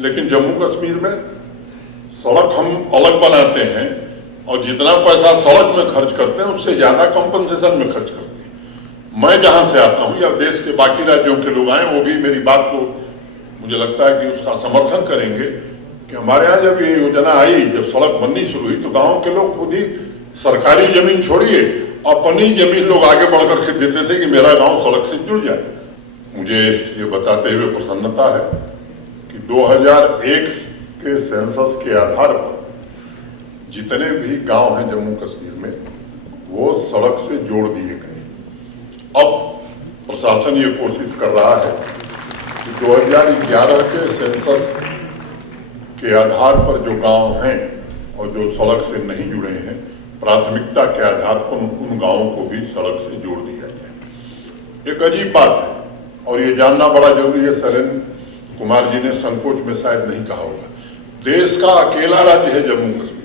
लेकिन जम्मू कश्मीर में सड़क हम अलग बनाते हैं और जितना पैसा सड़क में खर्च करते हैं उससे ज्यादा कंपनसेशन में खर्च करते हैं। मैं जहां से आता हूं या देश के बाकी राज्यों के लोग आए वो भी मेरी बात को मुझे लगता है कि उसका समर्थन करेंगे कि हमारे यहाँ जब ये योजना आई, जब सड़क बननी शुरू हुई तो गांव के लोग खुद ही सरकारी जमीन छोड़िए अपनी जमीन लोग आगे बढ़ करके देते थे कि मेरा गांव सड़क से जुड़ जाए। मुझे ये बताते हुए प्रसन्नता है कि 2001 के सेंसस के आधार पर जितने भी गांव हैं जम्मू कश्मीर में वो सड़क से जोड़ दिए गए। अब प्रशासन ये कोशिश कर रहा है कि 2011 के सेंसस के आधार पर जो गांव हैं और जो सड़क से नहीं जुड़े हैं, प्राथमिकता के आधार पर उन गांवों को भी सड़क से जोड़ दिया जाए। एक अजीब बात है और ये जानना बड़ा जरूरी है, शैलेंद्र कुमार जी ने संकोच में शायद नहीं कहा होगा, देश का अकेला राज्य है जम्मू कश्मीर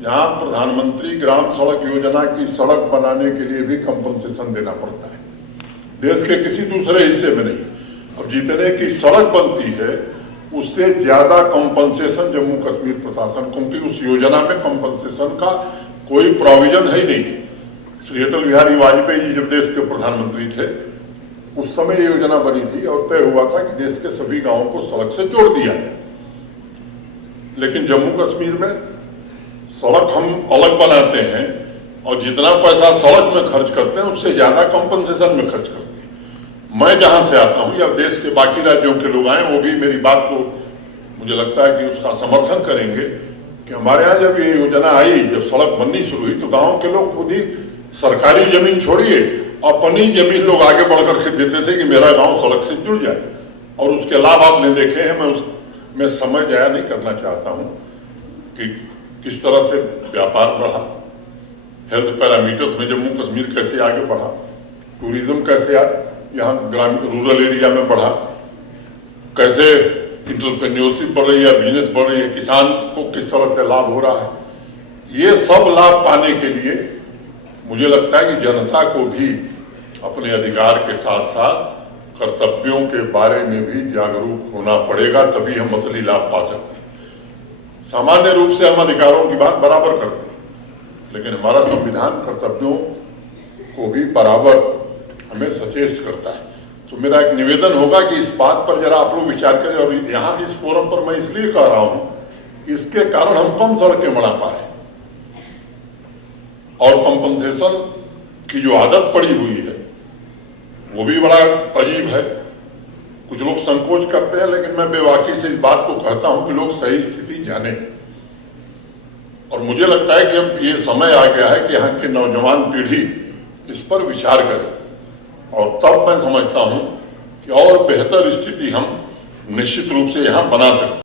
जहां प्रधानमंत्री ग्राम सड़क योजना की सड़क बनाने के लिए भी कंपनसेशन देना पड़ता है, देश के किसी दूसरे हिस्से में नहीं। अब जितने की सड़क बनती है उससे ज्यादा कंपनसेशन जम्मू कश्मीर प्रशासन, क्योंकि उस योजना में कंपनसेशन का कोई प्रोविजन है ही नहीं। श्री अटल बिहारी वाजपेयी जी जब देश के प्रधानमंत्री थे उस समय ये योजना बनी थी और तय हुआ था कि देश के सभी गांवों को सड़क से जोड़ दिया जाए। लेकिन जम्मू कश्मीर में सड़क हम अलग बनाते हैं और जितना पैसा सड़क में खर्च करते हैं उससे ज्यादा कंपनसेशन में खर्च करते हैं। मैं जहां से आता हूं या देश के बाकी राज्यों के लोग आए वो भी मेरी बात को मुझे लगता है कि उसका समर्थन करेंगे कि हमारे यहाँ जब ये योजना आई, जब सड़क बननी शुरू हुई तो गांव के लोग खुद ही सरकारी जमीन छोड़िए अपनी जमीन लोग आगे बढ़ करके देते थे कि मेरा गांव सड़क से जुड़ जाए और उसके लाभ आपने देखे हैं। मैं समय जाया नहीं करना चाहता हूं कि किस तरह से व्यापार बढ़ा, हेल्थ पैरामीटर्स में जम्मू कश्मीर कैसे आगे बढ़ा, टूरिज्म कैसे यहाँ ग्रामीण रूरल एरिया में बढ़ा, कैसे इंटरप्रेन्योरशिप बढ़ रही है, बिजनेस बढ़ रही है, किसान को किस तरह से लाभ हो रहा है। ये सब लाभ पाने के लिए मुझे लगता है कि जनता को भी अपने अधिकार के साथ साथ कर्तव्यों के बारे में भी जागरूक होना पड़ेगा, तभी हम असली लाभ पा सकते हैं। सामान्य रूप से हम अधिकारों की बात बराबर करते हैं लेकिन हमारा संविधान कर्तव्यों को भी बराबर हमें सचेत करता है। तो मेरा एक निवेदन होगा कि इस बात पर जरा आप लोग विचार करें और यहाँ इस फोरम पर मैं इसलिए कह रहा हूं इसके कारण हम कम सड़कें बना पा रहे हैं और कंपनसेशन की जो आदत पड़ी हुई है वो भी बड़ा अजीब है। कुछ लोग संकोच करते हैं लेकिन मैं बेवाकी से इस बात को कहता हूं कि लोग सही स्थिति जाने और मुझे लगता है कि अब ये समय आ गया है कि यहाँ की नौजवान पीढ़ी इस पर विचार करे और तब मैं समझता हूं कि और बेहतर स्थिति हम निश्चित रूप से यहाँ बना सकते हैं।